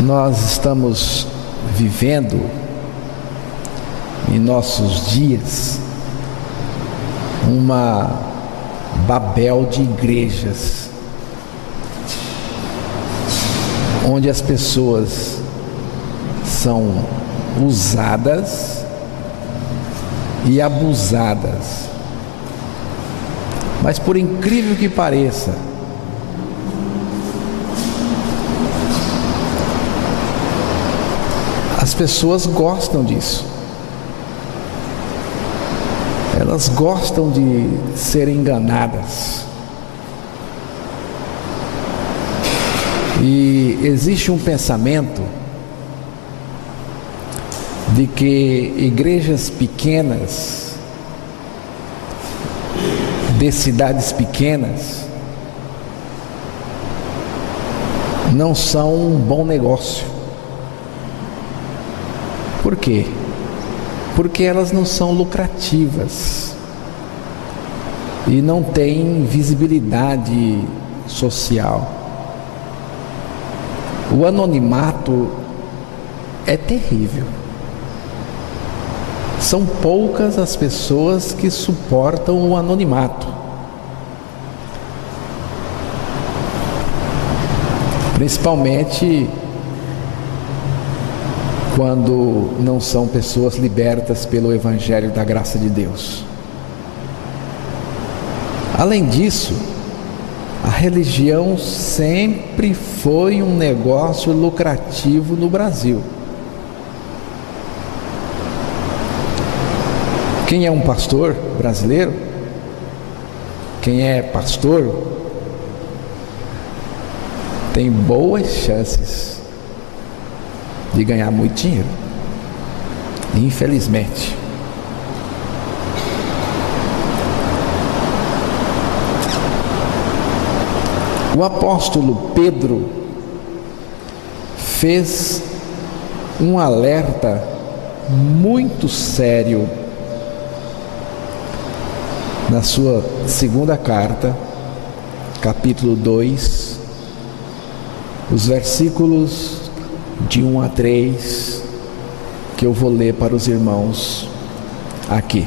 Nós estamos vivendo em nossos dias uma Babel de igrejas, onde as pessoas são usadas e abusadas. Mas por incrível que pareça, as pessoas gostam disso. Elas gostam de ser enganadas. E existe um pensamento de que igrejas pequenas, de cidades pequenas, não são um bom negócio. Por quê? Porque elas não são lucrativas e não têm visibilidade social. O anonimato é terrível. São poucas as pessoas que suportam o anonimato. Principalmente quando não são pessoas libertas pelo Evangelho da graça de Deus. Além disso, a religião sempre foi um negócio lucrativo no Brasil. Quem é um pastor brasileiro? Quem é pastor tem boas chances de ganhar muito dinheiro, infelizmente. O apóstolo Pedro fez um alerta muito sério na sua segunda carta, capítulo 2, os versículos de 1 a 3, que eu vou ler para os irmãos aqui.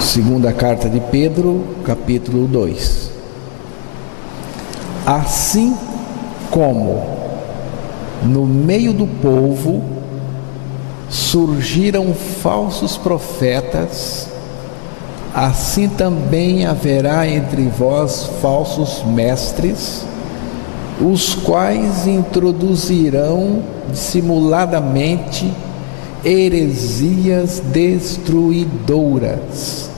Segunda carta de Pedro, capítulo 2. Assim como no meio do povo surgiram falsos profetas, assim também haverá entre vós falsos mestres, os quais introduzirão dissimuladamente heresias destruidoras,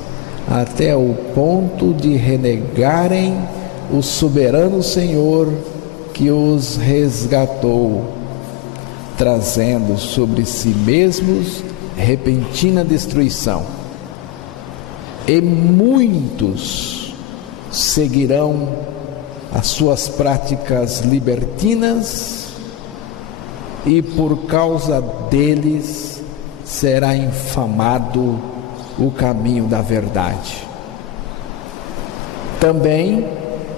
até o ponto de renegarem o soberano Senhor que os resgatou, trazendo sobre si mesmos repentina destruição. E muitos seguirão as suas práticas libertinas, e por causa deles será infamado o caminho da verdade. Também,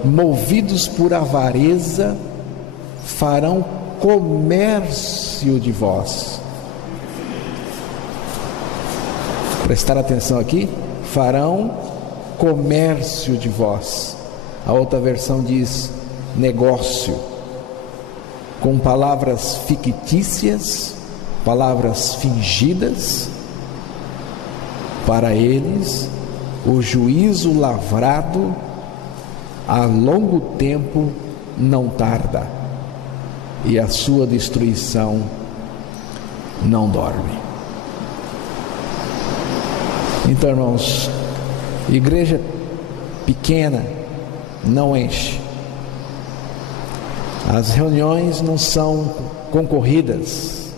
movidos por avareza, farão comércio de vós. Prestar atenção aqui. Farão comércio de vós. A outra versão diz negócio, com palavras fictícias, palavras fingidas. Para eles, o juízo lavrado a longo tempo não tarda, e a sua destruição não dorme. Então, irmãos, igreja pequena não enche. As reuniões não são concorridas.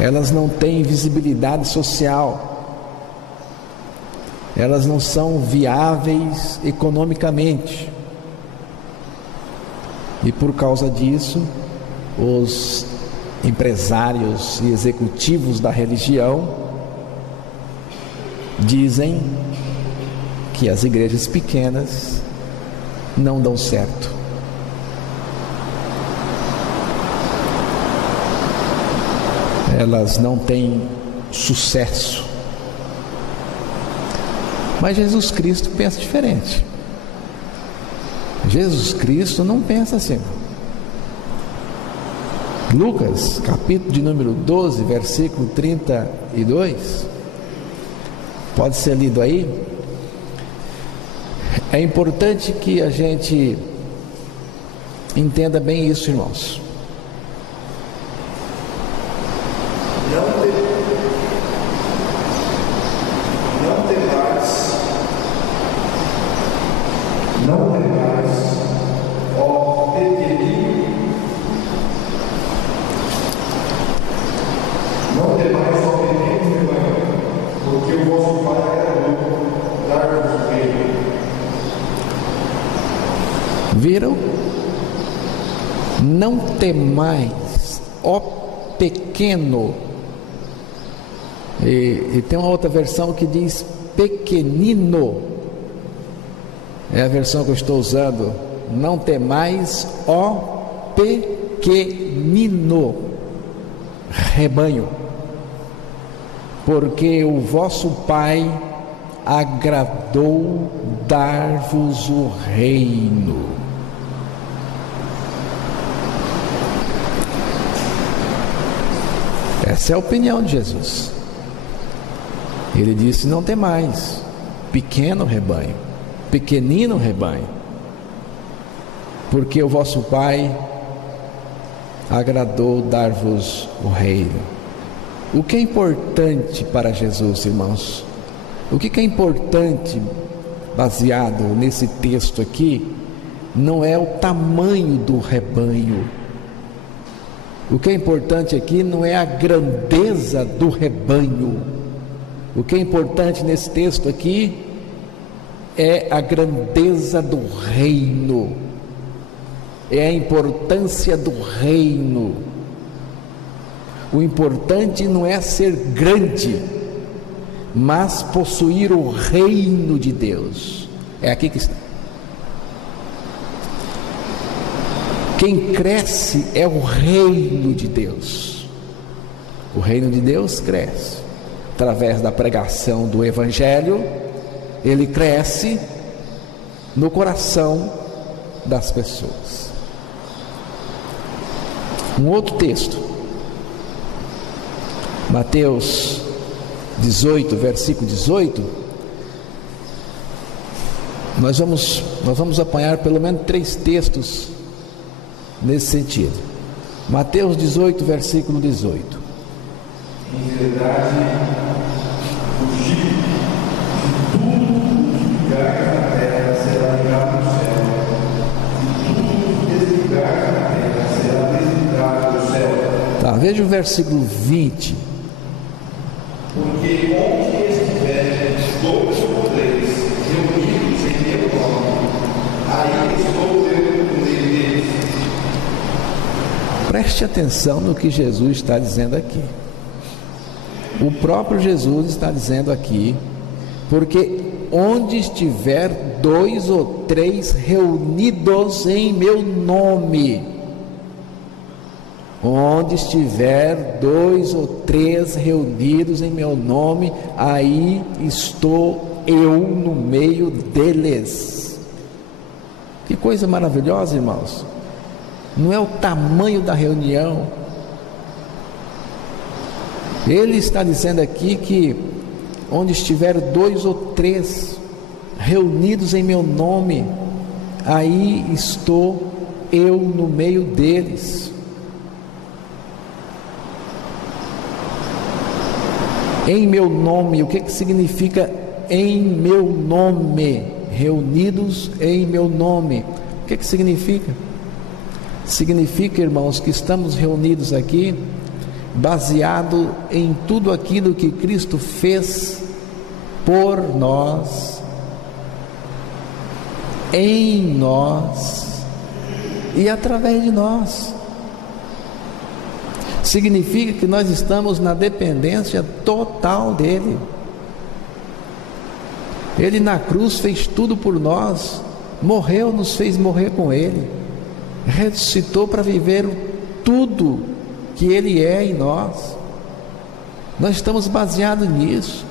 Elas não têm visibilidade social. Elas não são viáveis economicamente. E por causa disso, os empresários e executivos da religião Dizem que as igrejas pequenas não dão certo. Elas não têm sucesso. Mas Jesus Cristo pensa diferente. Jesus Cristo não pensa assim. Lucas, capítulo de número 12, versículo 32, pode ser lido aí. É importante que a gente entenda bem isso, irmãos. Não temais, ó pequenino, não temais, ó pequeno rebanho, porque o vosso Pai agradou dar-vos o reino. Viram? Não temais, ó pequeno. E tem uma outra versão que diz pequenino. É a versão que eu estou usando. Não temais, ó pequenino rebanho, porque o vosso Pai agradou dar-vos o reino. Essa é a opinião de Jesus. Ele disse: não temais, pequeno rebanho, pequenino rebanho, porque o vosso Pai agradou dar-vos o reino. O que é importante para Jesus, irmãos? O que é importante, baseado nesse texto aqui, não é o tamanho do rebanho. O que é importante aqui não é a grandeza do rebanho. O que é importante nesse texto aqui é a grandeza do reino, é a importância do reino. O importante não é ser grande, mas possuir o reino de Deus. É aqui que está. Quem cresce é o reino de Deus. O reino de Deus cresce através da pregação do Evangelho. Ele cresce no coração das pessoas. Um outro texto, Mateus 18, versículo 18. Nós vamos apanhar pelo menos 3 textos nesse sentido. Mateus 18, versículo 18. Em verdade, fugir de tudo que ligar na terra será ligado no céu, e tudo que desligar na terra será desligado no céu. Tá, veja o versículo 20. Porque onde estiverem 2 ou 3 reunidos em meu nome, aí estou eu no meio deles. Preste atenção no que Jesus está dizendo aqui. O próprio Jesus está dizendo aqui: porque onde estiver 2 ou 3 reunidos em meu nome, onde estiver 2 ou 3 reunidos em meu nome, aí estou eu no meio deles. Que coisa maravilhosa, irmãos. Não é o tamanho da reunião. Ele está dizendo aqui que onde estiver 2 ou 3 reunidos em meu nome, aí estou eu no meio deles. Em meu nome, o que significa em meu nome? Reunidos em meu nome. O que significa? Significa, irmãos, que estamos reunidos aqui baseado em tudo aquilo que Cristo fez por nós, em nós e através de nós. Significa que nós estamos na dependência total dele. Ele na cruz fez tudo por nós, morreu, nos fez morrer com Ele, ressuscitou para viver tudo que Ele é em nós. Nós estamos baseados nisso,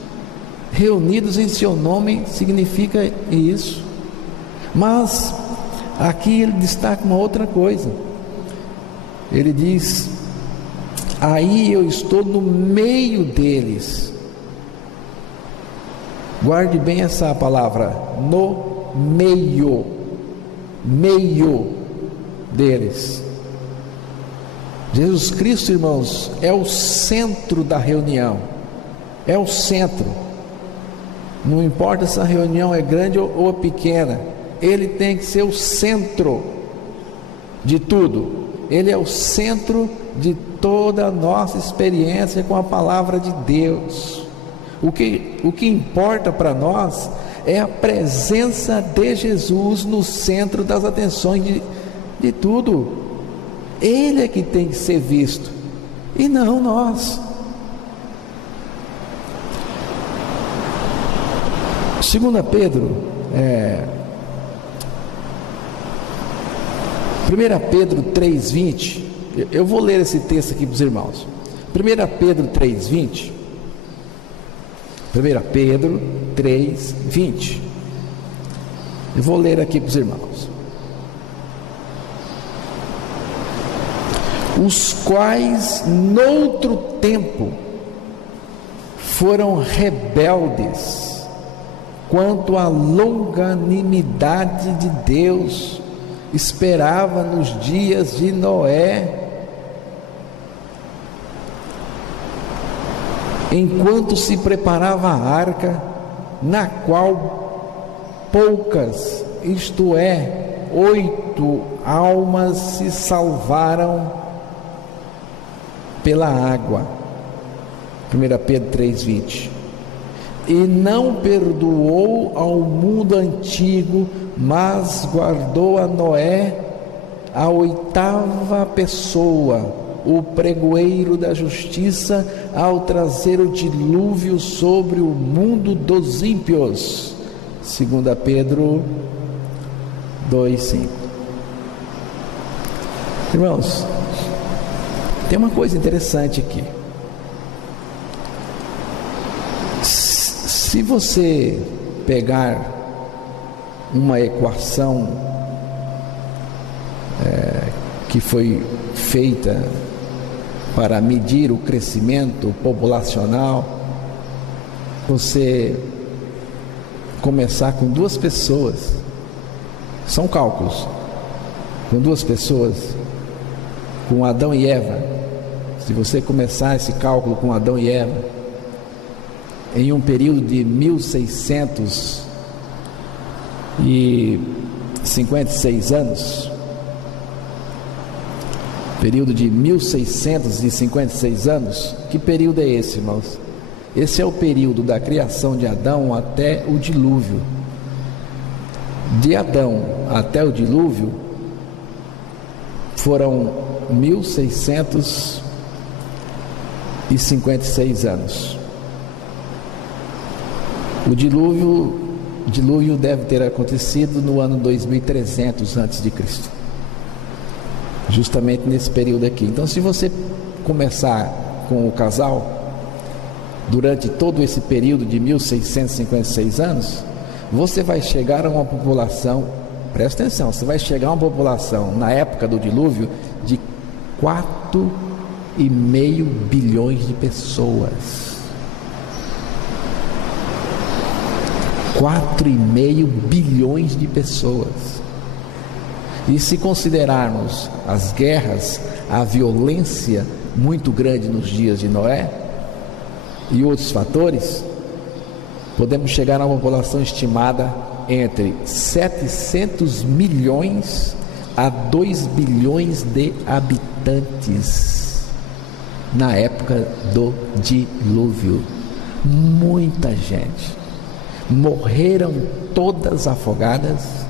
reunidos em seu nome significa isso. Mas aqui ele destaca uma outra coisa. Ele diz: aí eu estou no meio deles. Guarde bem essa palavra, no meio deles. Jesus Cristo, irmãos, é o centro da reunião, é o centro. Não importa se a reunião é grande ou pequena, Ele tem que ser o centro de tudo. Ele é o centro de toda a nossa experiência com a palavra de Deus. O que importa para nós é a presença de Jesus no centro das atenções de tudo. Ele é que tem que ser visto, e não nós. 2 Pedro, 1 Pedro 3,20, eu vou ler esse texto aqui para os irmãos. 1 Pedro 3,20, 1 Pedro 3,20, eu vou ler aqui para os irmãos. Os quais noutro tempo foram rebeldes quanto à longanimidade de Deus, esperava nos dias de Noé, enquanto se preparava a arca, na qual poucas, isto é, 8 almas se salvaram pela água. 1 Pedro 3,20. E não perdoou ao mundo antigo, mas guardou a Noé, a 8ª pessoa, o pregoeiro da justiça, ao trazer o dilúvio sobre o mundo dos ímpios. 2 Pedro 2,5. Irmãos, tem uma coisa interessante aqui. Se você pegar uma equação que foi feita para medir o crescimento populacional, você começar com 2 pessoas, são cálculos, com 2 pessoas, com Adão e Eva. Se você começar esse cálculo com Adão e Eva, em um período de 1656 anos, período de 1656 anos, que período é esse, irmãos? Esse é o período da criação de Adão até o dilúvio. De Adão até o dilúvio foram 1656 anos. O dilúvio deve ter acontecido no ano 2300 a.C., justamente nesse período aqui. Então, se você começar com o casal, durante todo esse período de 1656 anos, você vai chegar a uma população, presta atenção, você vai chegar a uma população, na época do dilúvio, de 4,5 bilhões de pessoas. 4,5 bilhões de pessoas. E se considerarmos as guerras, a violência muito grande nos dias de Noé e outros fatores, podemos chegar a uma população estimada entre 700 milhões a 2 bilhões de habitantes na época do dilúvio. Muita gente. Morreram todas afogadas.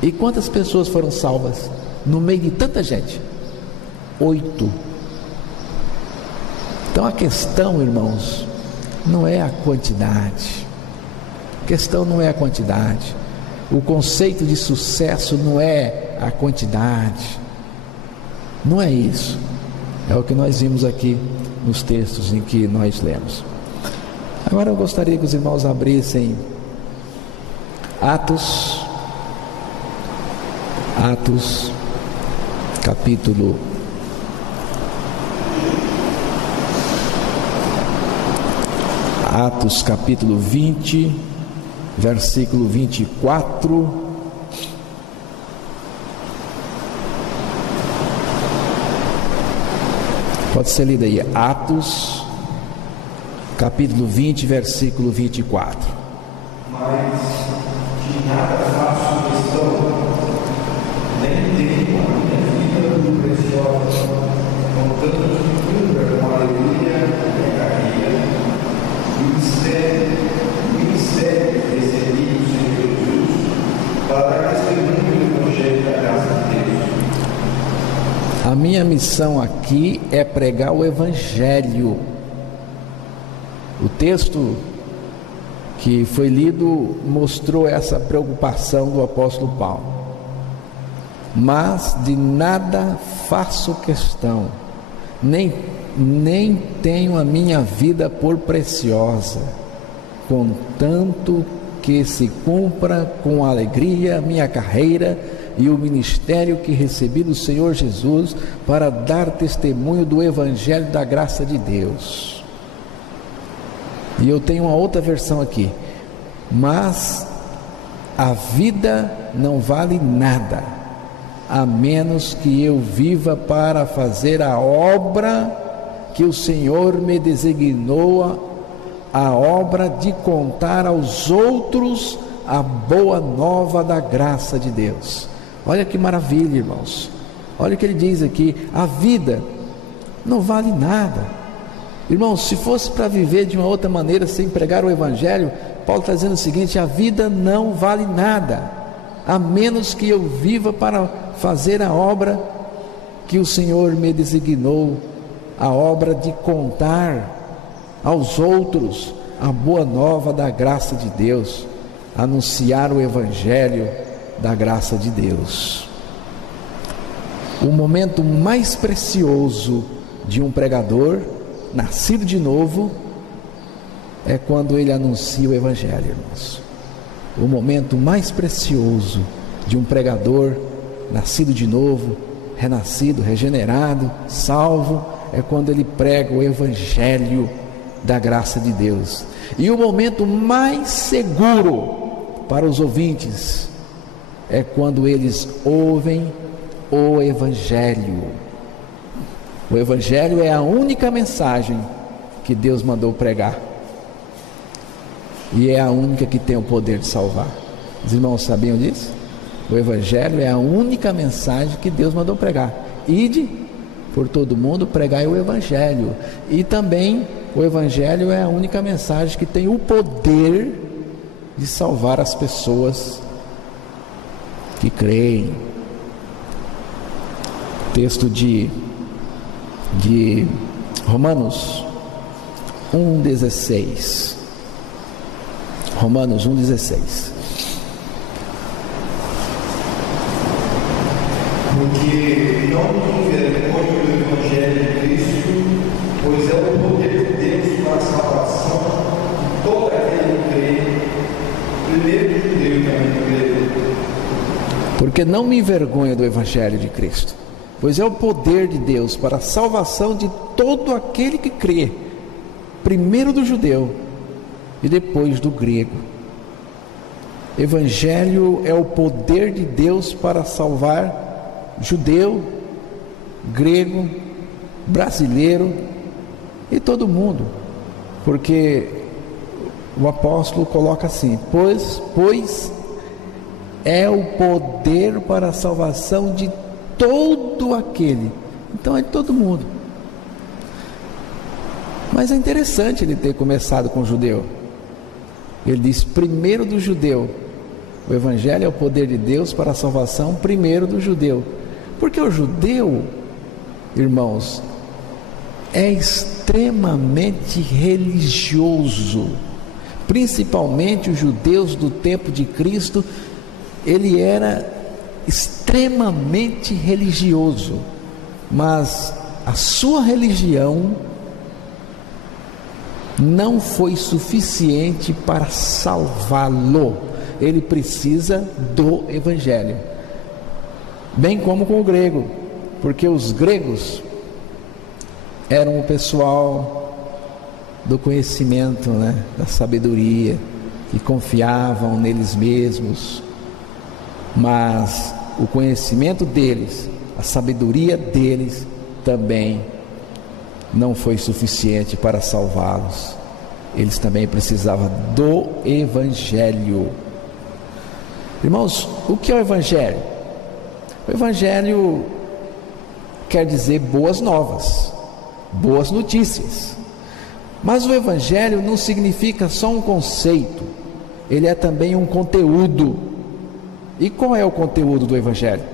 E quantas pessoas foram salvas no meio de tanta gente? 8. Então a questão, irmãos, não é a quantidade. questão não é a quantidade. O conceito de sucesso não é a quantidade. Não é isso. É o que nós vimos aqui nos textos em que nós lemos. Agora eu gostaria que os irmãos abrissem Atos capítulo 20, versículo 24. Pode ser lido aí, Atos, capítulo 20, versículo 24. Mas de nada faço questão, nem tenho a minha vida muito preciosa, contanto que cumpra com alegria a minha carreira, e o ministério que recebi do Senhor Jesus, para dar testemunho do Evangelho da graça de Deus. A minha missão aqui é pregar o Evangelho. O texto que foi lido mostrou essa preocupação do apóstolo Paulo. Mas de nada faço questão, nem tenho a minha vida por preciosa, contanto que se cumpra com alegria minha carreira e o ministério que recebi do Senhor Jesus, para dar testemunho do Evangelho da graça de Deus. E eu tenho uma outra versão aqui: mas a vida não vale nada, a menos que eu viva para fazer a obra que o Senhor me designou, a obra de contar aos outros a boa nova da graça de Deus. Olha que maravilha, irmãos. Olha o que ele diz aqui: a vida não vale nada. Irmãos, se fosse para viver de uma outra maneira, sem pregar o Evangelho, Paulo está dizendo o seguinte: a vida não vale nada, a menos que eu viva para fazer a obra que o Senhor me designou, a obra de contar aos outros a boa nova da graça de Deus, anunciar o Evangelho da graça de Deus. O momento mais precioso de um pregador nascido de novo é quando ele anuncia o Evangelho, irmãos. O momento mais precioso de um pregador nascido de novo, renascido, regenerado, salvo, é quando ele prega o Evangelho da graça de Deus. E o momento mais seguro para os ouvintes é quando eles ouvem o Evangelho. O Evangelho é a única mensagem que Deus mandou pregar, e é a única que tem o poder de salvar. Os irmãos sabiam disso? O Evangelho é a única mensagem que Deus mandou pregar. Ide por todo mundo, pregai o Evangelho. E também o Evangelho é a única mensagem que tem o poder de salvar as pessoas que creem. Texto de Romanos 1,16. Romanos 1,16. Porque não me envergonho do Evangelho de Cristo, pois é o poder de Deus para a salvação de todo aquele que crê, primeiro judeu e também grego. Porque não me envergonho do Evangelho de Cristo, pois é o poder de Deus para a salvação de todo aquele que crê, primeiro do judeu e depois do grego. Evangelho é o poder de Deus para salvar judeu, grego, brasileiro e todo mundo, porque o apóstolo coloca assim: pois é o poder para a salvação de todo aquele. Então é de todo mundo. Mas é interessante ele ter começado com o judeu. Ele diz: primeiro do judeu. O Evangelho é o poder de Deus para a salvação primeiro do judeu. Porque o judeu, irmãos, é extremamente religioso. principalmente os judeus do tempo de Cristo, ele era extremamente religioso, mas a sua religião não foi suficiente para salvá-lo. Ele precisa do Evangelho, bem como com o grego, porque os gregos eram o pessoal do conhecimento, da sabedoria, que confiavam neles mesmos, mas o conhecimento deles, a sabedoria deles também não foi suficiente para salvá-los. Eles também precisavam do Evangelho. Irmãos, o que é o Evangelho? O Evangelho quer dizer boas novas, boas notícias. Mas o Evangelho não significa só um conceito, ele é também um conteúdo. E qual é o conteúdo do Evangelho?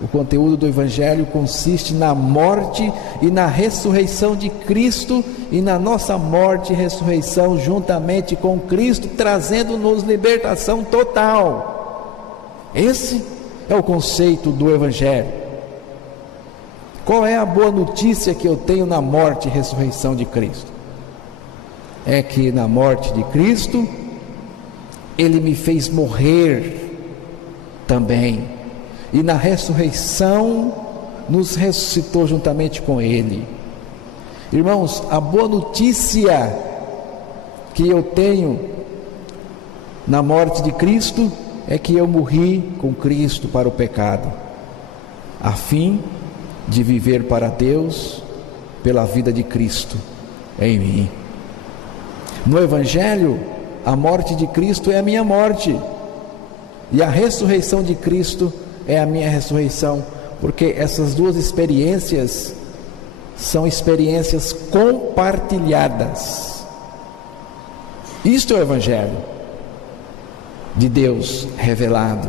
O conteúdo do Evangelho consiste na morte e na ressurreição de Cristo, e na nossa morte e ressurreição juntamente com Cristo, trazendo-nos libertação total. Esse é o conceito do Evangelho. Qual é a boa notícia que eu tenho na morte e ressurreição de Cristo? É que na morte de Cristo, Ele me fez morrer também, e na ressurreição nos ressuscitou juntamente com Ele. Irmãos, a boa notícia que eu tenho na morte de Cristo é que eu morri com Cristo para o pecado, a fim de viver para Deus pela vida de Cristo em mim. No Evangelho, a morte de Cristo é a minha morte, e a ressurreição de Cristo é a minha ressurreição, porque essas duas experiências são experiências compartilhadas. Isto é o Evangelho de Deus revelado.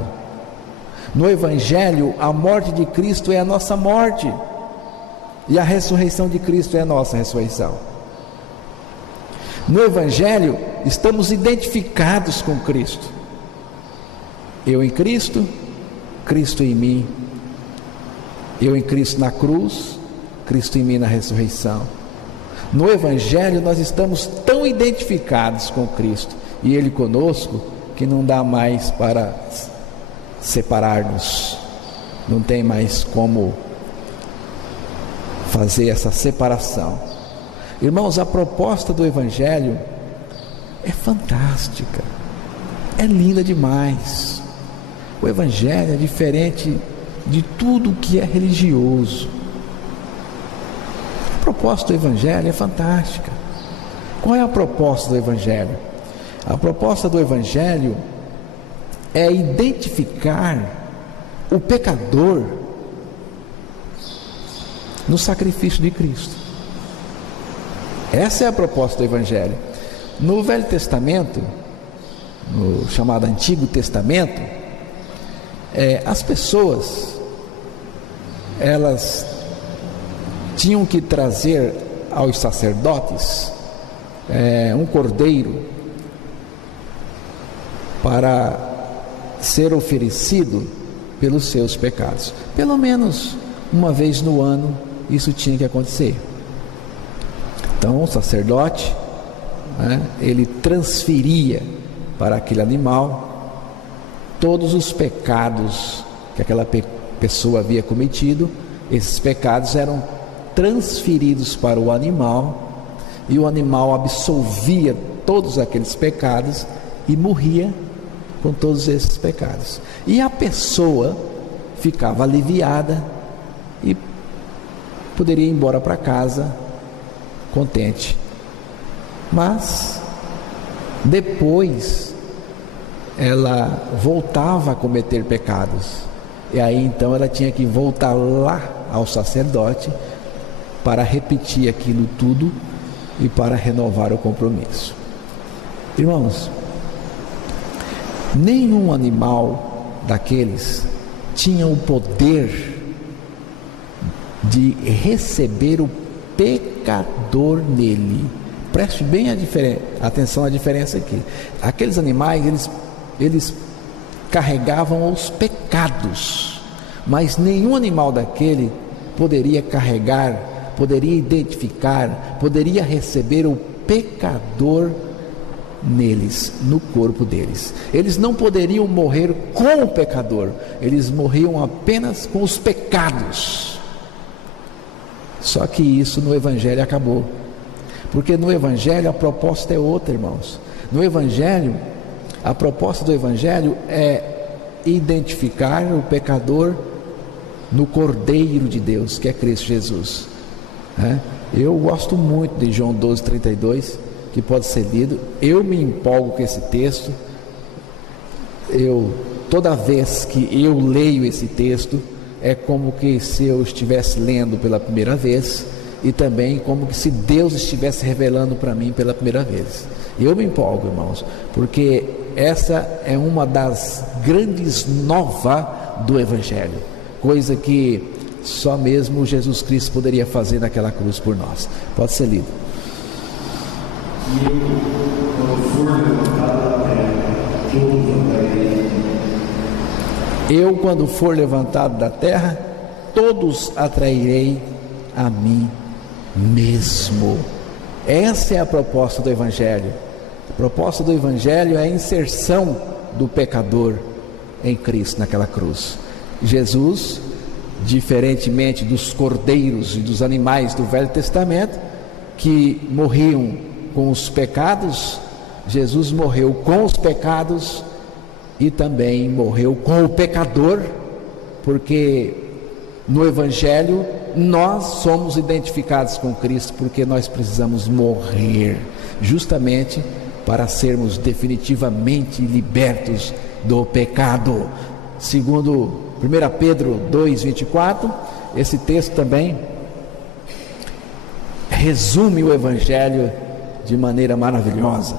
No Evangelho, a morte de Cristo é a nossa morte, e a ressurreição de Cristo é a nossa ressurreição. No Evangelho, estamos identificados com Cristo. Eu em Cristo, Cristo em mim. Eu em Cristo na cruz, Cristo em mim na ressurreição. No Evangelho nós estamos tão identificados com Cristo e Ele conosco, que não dá mais para separar-nos. Não tem mais como fazer essa separação. Irmãos, a proposta do Evangelho é fantástica, é linda demais. O Evangelho é diferente de tudo que é religioso. A proposta do Evangelho é fantástica. Qual é a proposta do Evangelho? A proposta do Evangelho é identificar o pecador no sacrifício de Cristo. Essa é a proposta do Evangelho. No Velho Testamento, no chamado Antigo Testamento, as pessoas, elas tinham que trazer aos sacerdotes um cordeiro para ser oferecido pelos seus pecados. Pelo menos uma vez no ano isso tinha que acontecer. Então o sacerdote, ele transferia para aquele animal todos os pecados que aquela pessoa havia cometido. Esses pecados eram transferidos para o animal, e o animal absolvia todos aqueles pecados e morria com todos esses pecados, e a pessoa ficava aliviada e poderia ir embora para casa contente. Mas depois ela voltava a cometer pecados, e aí então ela tinha que voltar lá ao sacerdote para repetir aquilo tudo e para renovar o compromisso. Irmãos, nenhum animal daqueles tinha o poder de receber o pecador nele, Preste bem atenção à diferença aqui. Aqueles animais, eles carregavam os pecados, mas nenhum animal daquele poderia carregar, poderia identificar, poderia receber o pecador neles, no corpo deles. Eles não poderiam morrer com o pecador, eles morriam apenas com os pecados. Só que isso no Evangelho acabou, porque no Evangelho a proposta é outra, irmãos. No Evangelho, a proposta do Evangelho é identificar o pecador no Cordeiro de Deus, que é Cristo Jesus. Eu gosto muito de João 12:32, que pode ser lido. Eu me empolgo com esse texto. Toda vez que eu leio esse texto, é como que se eu estivesse lendo pela primeira vez, e também como que se Deus estivesse revelando para mim pela primeira vez. Eu me empolgo, irmãos, porque essa é uma das grandes novas do Evangelho, coisa que só mesmo Jesus Cristo poderia fazer naquela cruz por nós. Pode ser lido. E eu, quando for levantado da terra, todos atrairei. Eu, quando for levantado da terra, todos atrairei a mim mesmo. Essa é a proposta do Evangelho. A proposta do Evangelho é a inserção do pecador em Cristo naquela cruz. Jesus, diferentemente dos cordeiros e dos animais do Velho Testamento, que morriam com os pecados, Jesus morreu com os pecados e também morreu com o pecador, porque no Evangelho nós somos identificados com Cristo, porque nós precisamos morrer justamente para sermos definitivamente libertos do pecado. Segundo 1 Pedro 2:24, esse texto também resume o Evangelho de maneira maravilhosa.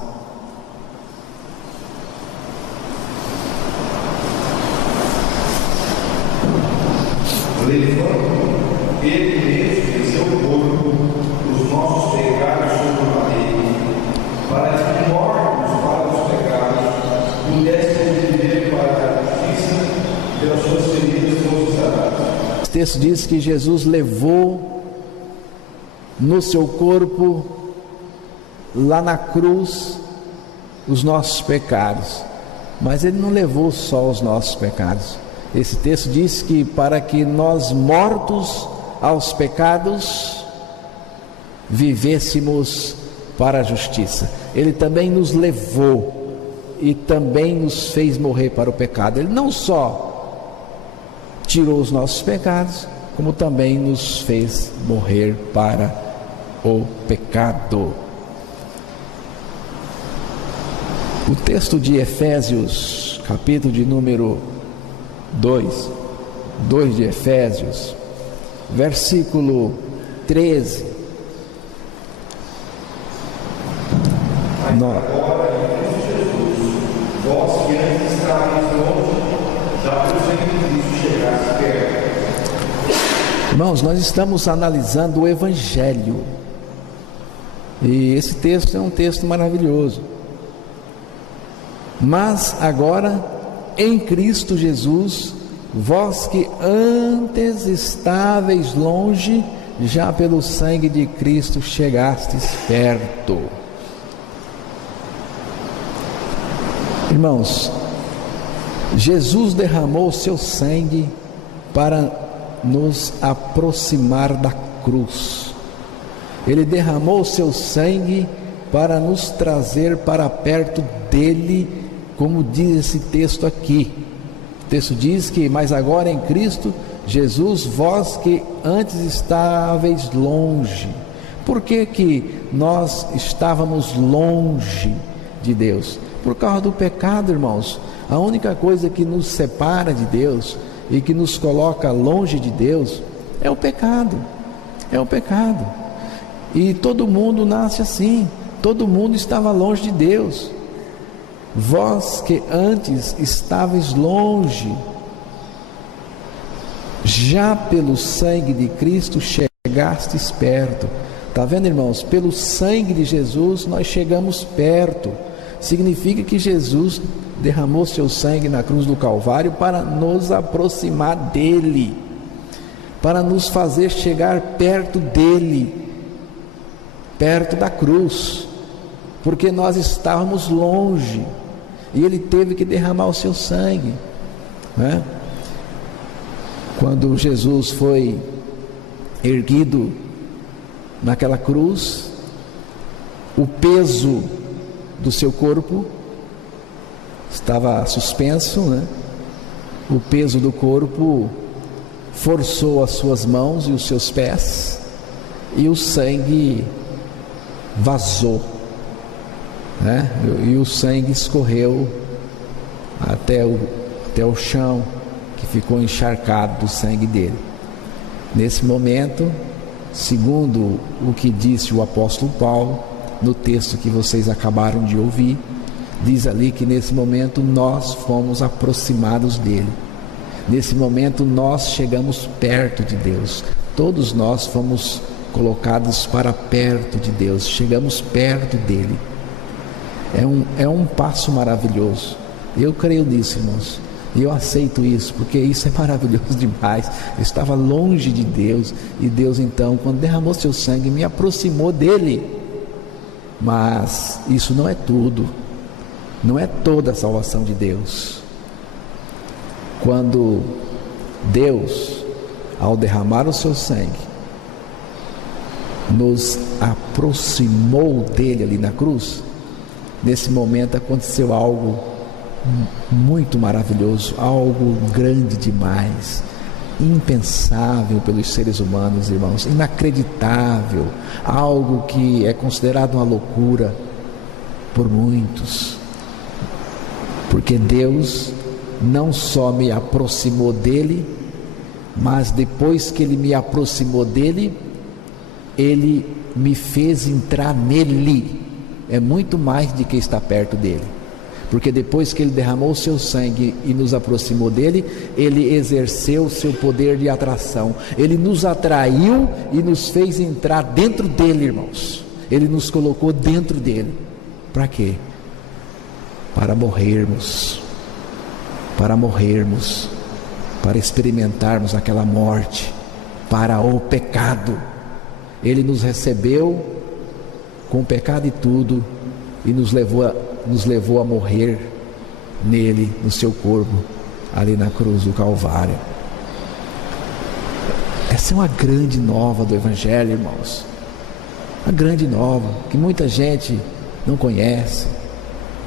Levando ele mesmo em seu corpo os nossos pecados sobre o madeiro, para que mortos para os pecados pudéssemos viver para a justiça, pelas suas feridas fomos sarados. O texto diz que Jesus levou no seu corpo, lá na cruz, os nossos pecados, mas ele não levou só os nossos pecados. Esse texto diz que para que nós, mortos aos pecados, vivêssemos para a justiça. Ele também nos levou e também nos fez morrer para o pecado. Ele não só tirou os nossos pecados, como também nos fez morrer para o pecado. O texto de Efésios, capítulo de número 2 de Efésios, versículo 13. Agora, em Cristo Jesus, vós que antes estavais longe, já por em Cristo chegaste perto. Irmãos, nós estamos analisando o Evangelho, e esse texto é um texto maravilhoso. Mas agora, em Cristo Jesus, vós que antes estáveis longe, já pelo sangue de Cristo chegastes perto. Irmãos, Jesus derramou o seu sangue para nos aproximar da cruz. Ele derramou o seu sangue para nos trazer para perto dele, como diz esse texto aqui. O texto diz que, mas agora em Cristo Jesus, vós que antes estáveis longe. Por que nós estávamos longe de Deus? Por causa do pecado, irmãos. A única coisa que nos separa de Deus e que nos coloca longe de Deus é o pecado. É o pecado. E todo mundo nasce assim. Todo mundo estava longe de Deus. Vós que antes estáveis longe, já pelo sangue de Cristo chegastes perto. Está vendo, irmãos? Pelo sangue de Jesus nós chegamos perto. Significa que Jesus derramou seu sangue na cruz do Calvário para nos aproximar dele, para nos fazer chegar perto dele, perto da cruz, porque nós estávamos longe e ele teve que derramar o seu sangue, né? Quando Jesus foi erguido naquela cruz, o peso do seu corpo estava suspenso, né? O peso do corpo forçou as suas mãos e os seus pés, e o sangue vazou, né? E o sangue escorreu até o chão, que ficou encharcado do sangue dele. Nesse momento, segundo o que disse o apóstolo Paulo no texto que vocês acabaram de ouvir, diz ali que nesse momento nós fomos aproximados dele. Nesse momento nós chegamos perto de Deus. Todos nós fomos colocados para perto de Deus, chegamos perto dele. É um passo maravilhoso. Eu creio nisso, irmãos, e eu aceito isso, porque isso é maravilhoso demais. Eu estava longe de Deus, e Deus então, quando derramou seu sangue, me aproximou dele. Mas isso não é tudo, não é toda a salvação de Deus. Quando Deus, ao derramar o seu sangue, nos aproximou dele ali na cruz, nesse momento aconteceu algo muito maravilhoso, algo grande demais, impensável pelos seres humanos, irmãos, inacreditável, algo que é considerado uma loucura por muitos, porque Deus não só me aproximou dele, mas depois que ele me aproximou dele, ele me fez entrar nele. É muito mais do que estar perto dele, porque depois que ele derramou o seu sangue e nos aproximou dele, ele exerceu o seu poder de atração. Ele nos atraiu e nos fez entrar dentro dele, irmãos. Ele nos colocou dentro dele. Para quê? Para morrermos, para experimentarmos aquela morte, para o pecado. Ele nos recebeu com o pecado e tudo, e nos levou a morrer nele, no seu corpo, ali na cruz do Calvário. Essa é uma grande nova do Evangelho, irmãos. Uma grande nova, que muita gente não conhece.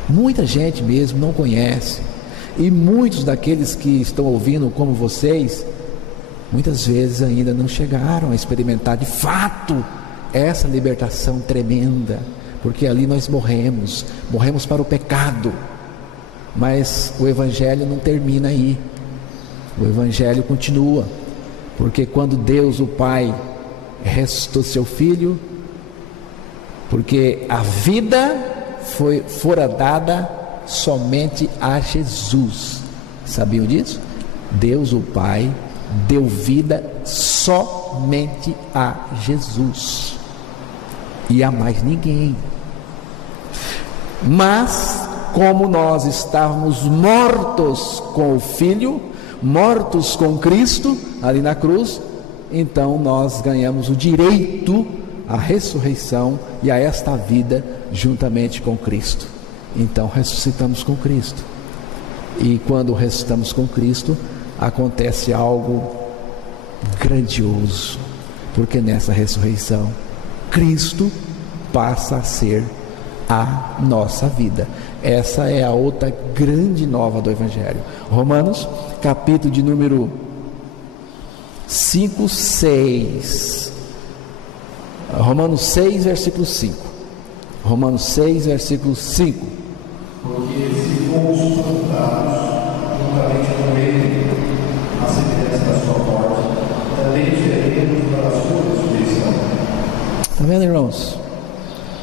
Muita gente mesmo não conhece. E muitos daqueles que estão ouvindo, como vocês, muitas vezes ainda não chegaram a experimentar de fato essa libertação tremenda, porque ali nós morremos para o pecado. Mas o Evangelho não termina aí, o Evangelho continua, porque quando Deus o Pai ressuscitou seu Filho, porque a vida fora dada somente a Jesus. Sabiam disso? Deus o Pai deu vida somente a Jesus e a mais ninguém. Mas como nós estávamos mortos com o Filho, mortos com Cristo ali na cruz, então nós ganhamos o direito à ressurreição e a esta vida juntamente com Cristo. Então ressuscitamos com Cristo, e quando ressuscitamos com Cristo, acontece algo grandioso, porque nessa ressurreição Cristo passa a ser a nossa vida. Essa é a outra grande nova do Evangelho. Romanos, capítulo de número 5, 6. Romanos 6, versículo 5. Romanos 6, versículo 5. Porque se fomos sepultados juntamente com ele, na semelhança da sua morte, também veremos para a sua ressurreição. Está vendo, irmãos?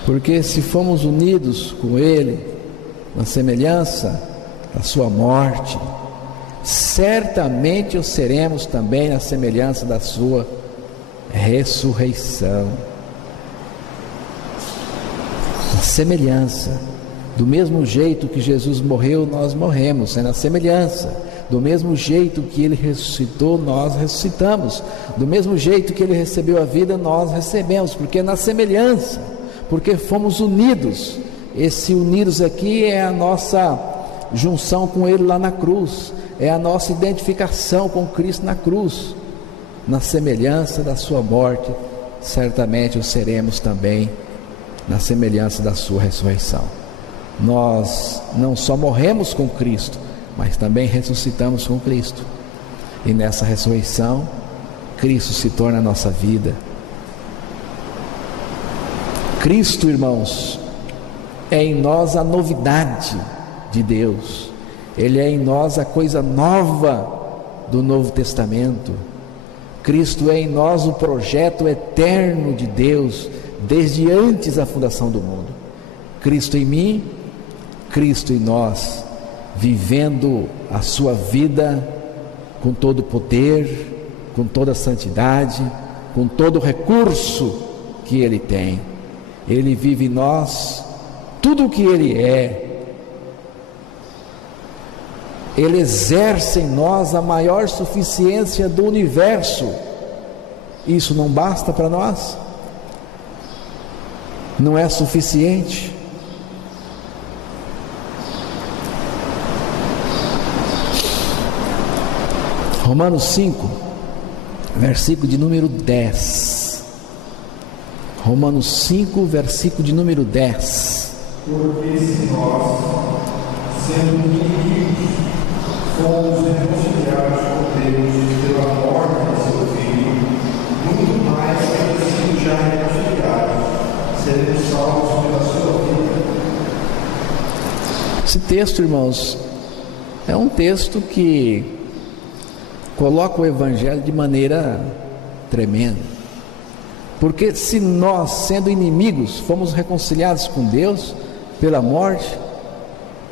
Porque se fomos unidos com ele na semelhança da sua morte, certamente o seremos também na semelhança da sua ressurreição. semelhança. Do mesmo jeito que Jesus morreu, nós morremos, é na semelhança. Do mesmo jeito que Ele ressuscitou, nós ressuscitamos. Do mesmo jeito que Ele recebeu a vida, nós recebemos, porque é na semelhança, porque fomos unidos. Esse unidos aqui é a nossa junção com Ele lá na cruz, é a nossa identificação com Cristo na cruz. Na semelhança da sua morte, certamente o seremos também na semelhança da sua ressurreição. Nós não só morremos com Cristo, mas também ressuscitamos com Cristo. E nessa ressurreição, Cristo se torna a nossa vida. Cristo, irmãos, é em nós a novidade de Deus. Ele é em nós a coisa nova do Novo Testamento. Cristo é em nós o projeto eterno de Deus, desde antes da fundação do mundo. Cristo em mim, Cristo em nós, vivendo a sua vida com todo o poder, com toda a santidade, com todo o recurso que Ele tem. Ele vive em nós tudo o que Ele é. Ele exerce em nós a maior suficiência do universo. Isso não basta para nós? Não é suficiente? Romanos 5, versículo de número 10. Romanos 5, versículo de número 10. Porque se nós, sendo inimigos, fomos reconciliados com Deus pela morte de seu Filho, muito mais tendo sido já reconciliados, seremos salvos pela sua vida. Esse texto, irmãos, é um texto que coloca o Evangelho de maneira tremenda. Porque se nós, sendo inimigos, fomos reconciliados com Deus pela morte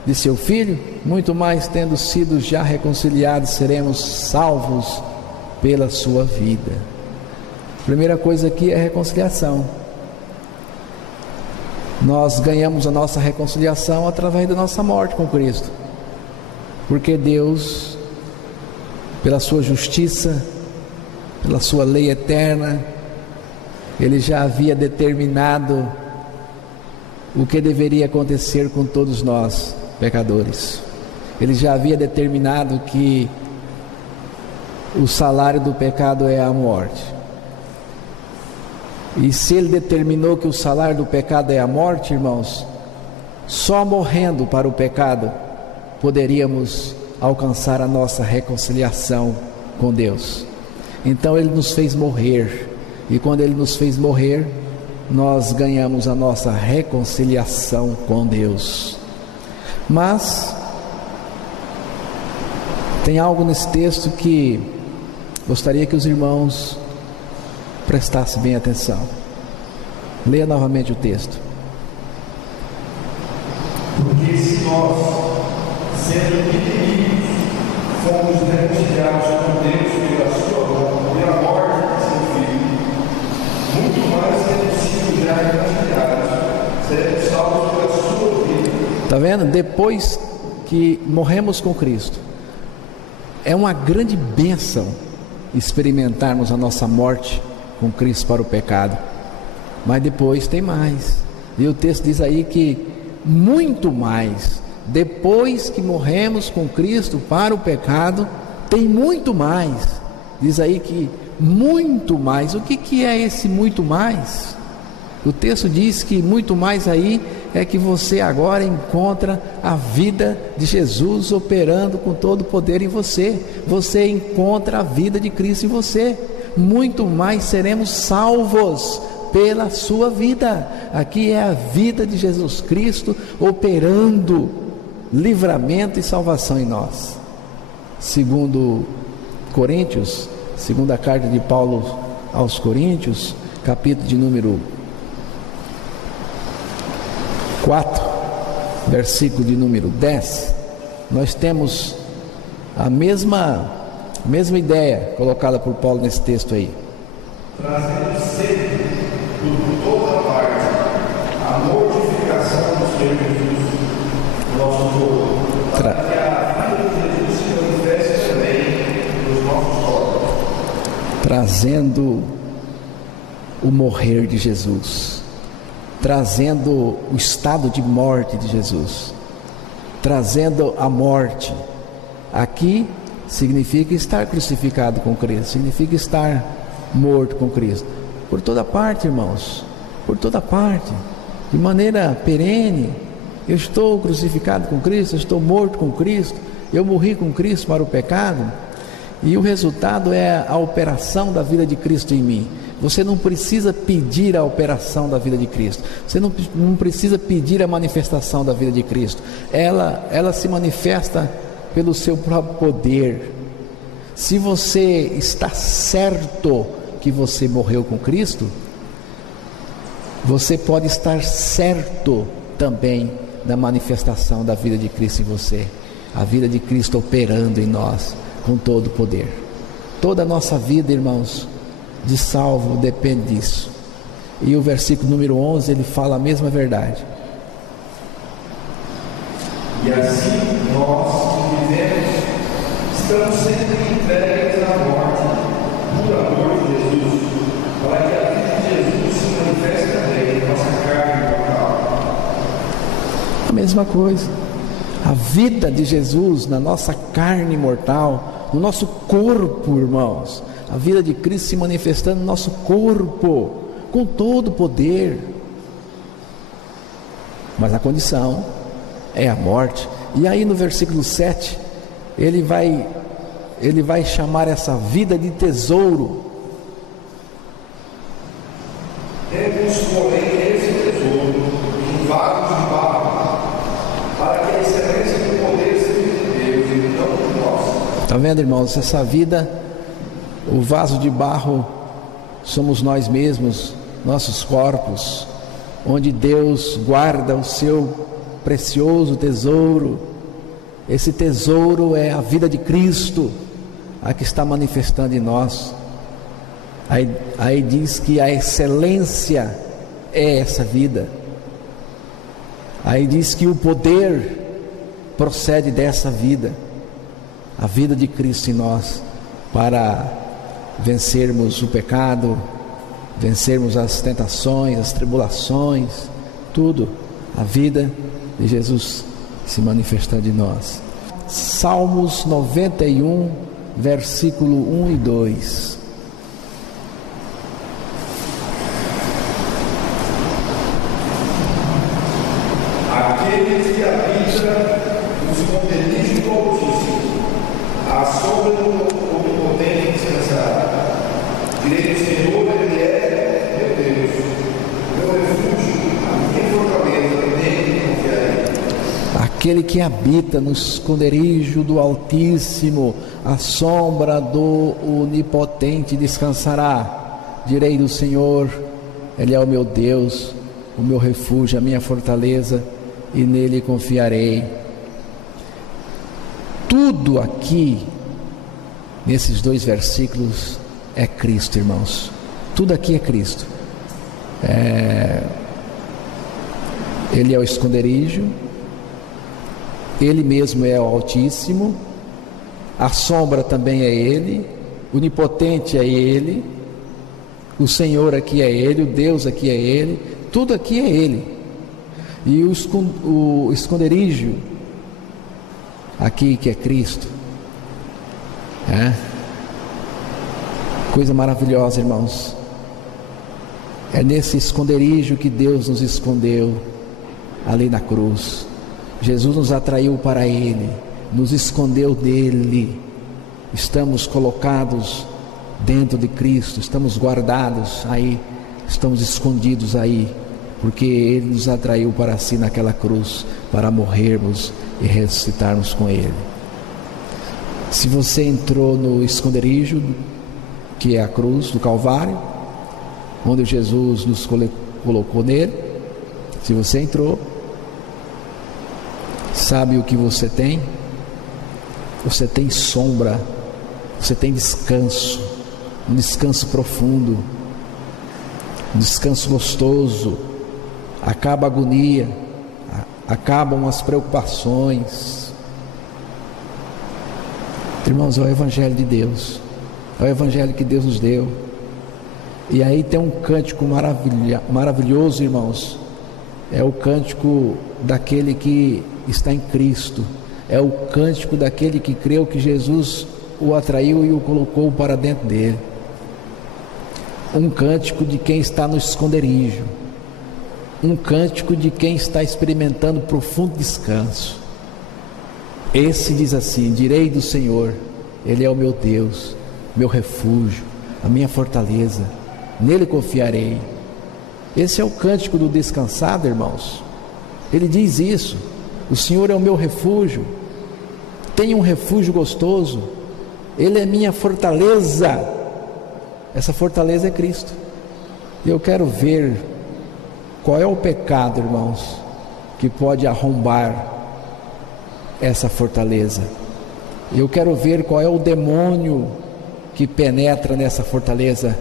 de seu Filho, muito mais tendo sido já reconciliados, seremos salvos pela sua vida. A primeira coisa aqui é a reconciliação. Nós ganhamos a nossa reconciliação através da nossa morte com Cristo, porque Deus, pela sua justiça, pela sua lei eterna, Ele já havia determinado o que deveria acontecer com todos nós, pecadores. Ele já havia determinado que o salário do pecado é a morte. E se Ele determinou que o salário do pecado é a morte, irmãos, só morrendo para o pecado poderíamos alcançar a nossa reconciliação com Deus. Então Ele nos fez morrer, e quando Ele nos fez morrer, nós ganhamos a nossa reconciliação com Deus. Mas tem algo nesse texto que gostaria que os irmãos prestassem bem atenção. Leia novamente o texto. Porque se nós, sendo inimigos, fomos reconciliados com Deus pela morte de seu Filho, muito mais tendo sido já reconciliados, seremos salvos pela sua vida. Está vendo? Depois que morremos com Cristo, é uma grande bênção experimentarmos a nossa morte com Cristo para o pecado. Mas depois tem mais. E o texto diz aí que muito mais, depois que morremos com Cristo para o pecado, tem muito mais. Diz aí que muito mais. O que é esse muito mais? O texto diz que muito mais aí é que você agora encontra a vida de Jesus operando com todo o poder em você. Você encontra a vida de Cristo em você. Muito mais seremos salvos pela sua vida. Aqui é a vida de Jesus Cristo operando livramento e salvação em nós. Segundo Coríntios, segunda carta de Paulo aos Coríntios, capítulo de número 4, versículo de número 10, nós temos a mesma ideia colocada por Paulo nesse texto aí. Trazendo sempre por toda parte a mortificação Senhor Jesus, nosso povo, para que a vida de Jesus se manifeste também nos nossos corpos. Trazendo o morrer de Jesus, trazendo o estado de morte de Jesus, trazendo a morte. Aqui significa estar crucificado com Cristo, significa estar morto com Cristo. Por toda parte, irmãos, por toda parte, de maneira perene. Eu estou crucificado com Cristo, eu estou morto com Cristo, eu morri com Cristo para o pecado, e o resultado é a operação da vida de Cristo em mim. Você não precisa pedir a operação da vida de Cristo, você não precisa pedir a manifestação da vida de Cristo, ela se manifesta pelo seu próprio poder. Se você está certo que você morreu com Cristo, você pode estar certo também da manifestação da vida de Cristo em você, a vida de Cristo operando em nós com todo o poder. Toda a nossa vida, irmãos, de salvo depende disso. E o versículo número 11, ele fala a mesma verdade. E assim nós que vivemos estamos sempre entregues à morte por amor de Jesus, para que a vida de Jesus se manifeste também em nossa carne mortal. A mesma coisa, a vida de Jesus na nossa carne mortal, no nosso corpo, irmãos, a vida de Cristo se manifestando no nosso corpo, com todo o poder. Mas a condição é a morte. E aí no versículo 7, ele vai chamar essa vida de tesouro. Temos, porém, esse tesouro em vasos de barro, para que a excelência do poder seja de Deus e não de nós. Está vendo, irmãos? Essa vida, o vaso de barro somos nós mesmos, nossos corpos, onde Deus guarda o seu precioso tesouro. Esse tesouro é a vida de Cristo, a que está manifestando em nós. Aí diz que a excelência é essa vida. Aí diz que o poder procede dessa vida, a vida de Cristo em nós, para vencermos o pecado, vencermos as tentações, as tribulações, tudo, a vida de Jesus se manifestando em nós. Salmos 91, versículo 1 e 2. Aquele que habita nos esconderijos do Altíssimo, à sombra do Onipotente descansará. Direi do Senhor, Ele é meu Deus, meu refúgio, a minha fortaleza, nele confiarei. Aquele que habita no esconderijo do Altíssimo, à sombra do Onipotente descansará. Direi do Senhor, Ele é o meu Deus, o meu refúgio, a minha fortaleza, e nele confiarei. Tudo aqui, nesses dois versículos, é Cristo, irmãos. Tudo aqui é Cristo. Ele é o esconderijo, Ele mesmo é o Altíssimo, a sombra também é Ele, o onipotente é Ele, o Senhor aqui é Ele, o Deus aqui é Ele, tudo aqui é Ele. E o esconderijo aqui que é Cristo, coisa maravilhosa, irmãos. É nesse esconderijo que Deus nos escondeu ali na cruz. Jesus nos atraiu para Ele, nos escondeu dele. Estamos colocados dentro de Cristo, estamos guardados aí, estamos escondidos aí, porque Ele nos atraiu para si naquela cruz, para morrermos e ressuscitarmos com Ele. Se você entrou no esconderijo, que é a cruz do Calvário, onde Jesus nos colocou nele, se você entrou, sabe o que você tem? Você tem sombra, você tem descanso, um descanso profundo, um descanso gostoso. Acaba a agonia, acabam as preocupações. Irmãos, é o Evangelho de Deus, é o Evangelho que Deus nos deu. E aí tem um cântico maravilhoso, irmãos, é o cântico daquele que está em Cristo, é o cântico daquele que creu que Jesus o atraiu e o colocou para dentro dele. Um cântico de quem está no esconderijo, um cântico de quem está experimentando profundo descanso. Esse diz assim: direi do Senhor, Ele é o meu Deus, meu refúgio, a minha fortaleza, nele confiarei. Esse é o cântico do descansado, irmãos. Ele diz isso: o Senhor é o meu refúgio, tenho um refúgio gostoso, Ele é minha fortaleza. Essa fortaleza é Cristo. E eu quero ver qual é o pecado, irmãos, que pode arrombar essa fortaleza. Eu quero ver qual é o demônio que penetra nessa fortaleza.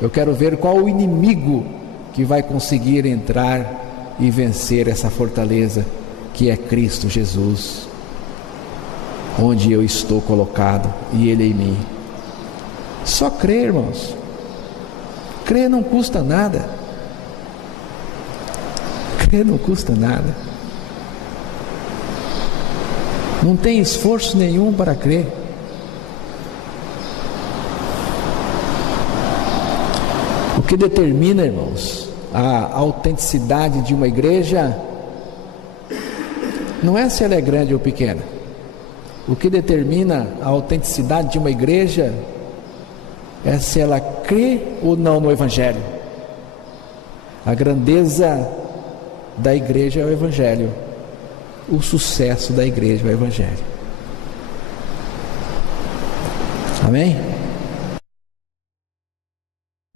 Eu quero ver qual o inimigo que vai conseguir entrar e vencer essa fortaleza, que é Cristo Jesus, onde eu estou colocado e Ele em mim. Só crer, irmãos. Crer não custa nada. Crer não custa nada. Não tem esforço nenhum para crer. O que determina, irmãos, a autenticidade de uma igreja não é se ela é grande ou pequena. O que determina a autenticidade de uma igreja é se ela crê ou não no Evangelho. A grandeza da igreja é o Evangelho. O sucesso da igreja é o Evangelho. Amém?